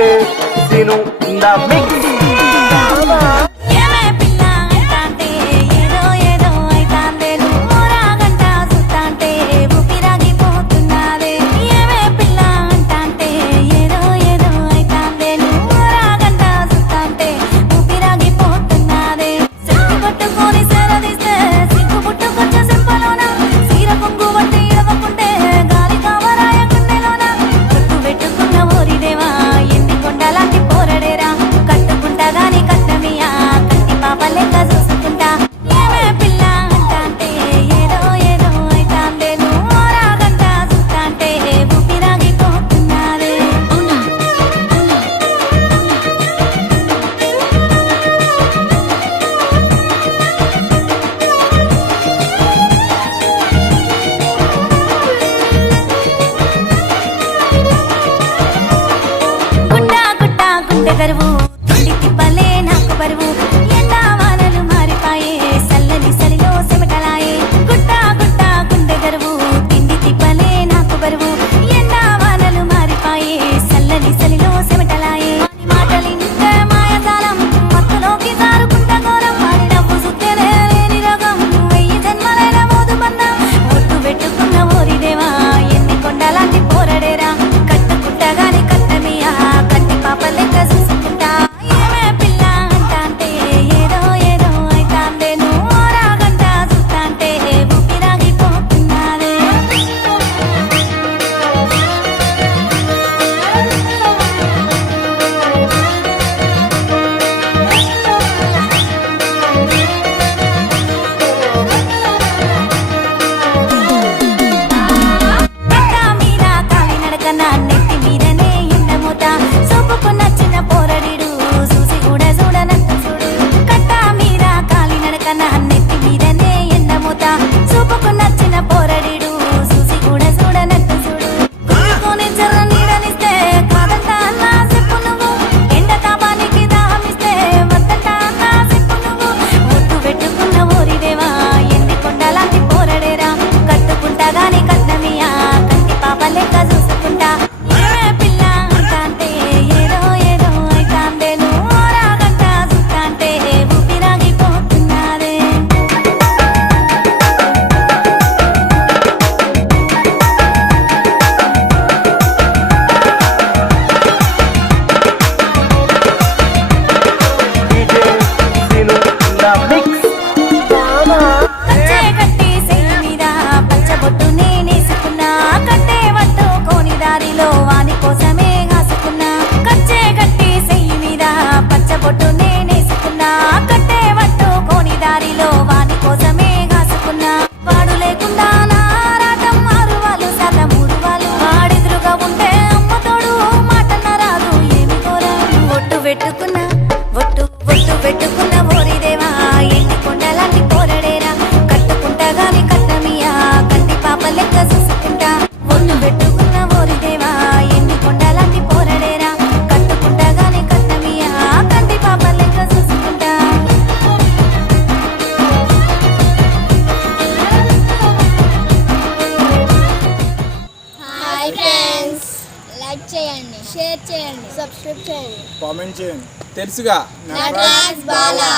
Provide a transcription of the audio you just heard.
DJ Sinu in the mix. కరువు తిండికి పలే నాకు బరువు ఎండా వానలు మారిపాయే సల్లని సలిలో సెమటలాయే గుట్ట గుట్ట గుండె గరువు తిండికి పలే నాకు బరువు ఎండా వానలు మారిపాయే సల్లని సలిలో సెమటలాయే మాటలింటే మాయజాలం మత్తులోకి జారుకుంట ఘోరం వాడి నవ్వు సుత్తేనే లేని రోగం వెయ్యి జన్మలైన మోదు బంధం ఒట్టు పెట్టుకున్న ఓరిదేవా ఎన్ని కొండలాంటి పోరడేరా కట్టుకుంటగాని కట్టమియా కంటి పాప లెక్క లైక్ చేయండి, షేర్ చేయండి, సబ్స్క్రైబ్ చేయండి, కామెంట్ చేయండి. తెలుసుగా నటరాజ్ బాలా.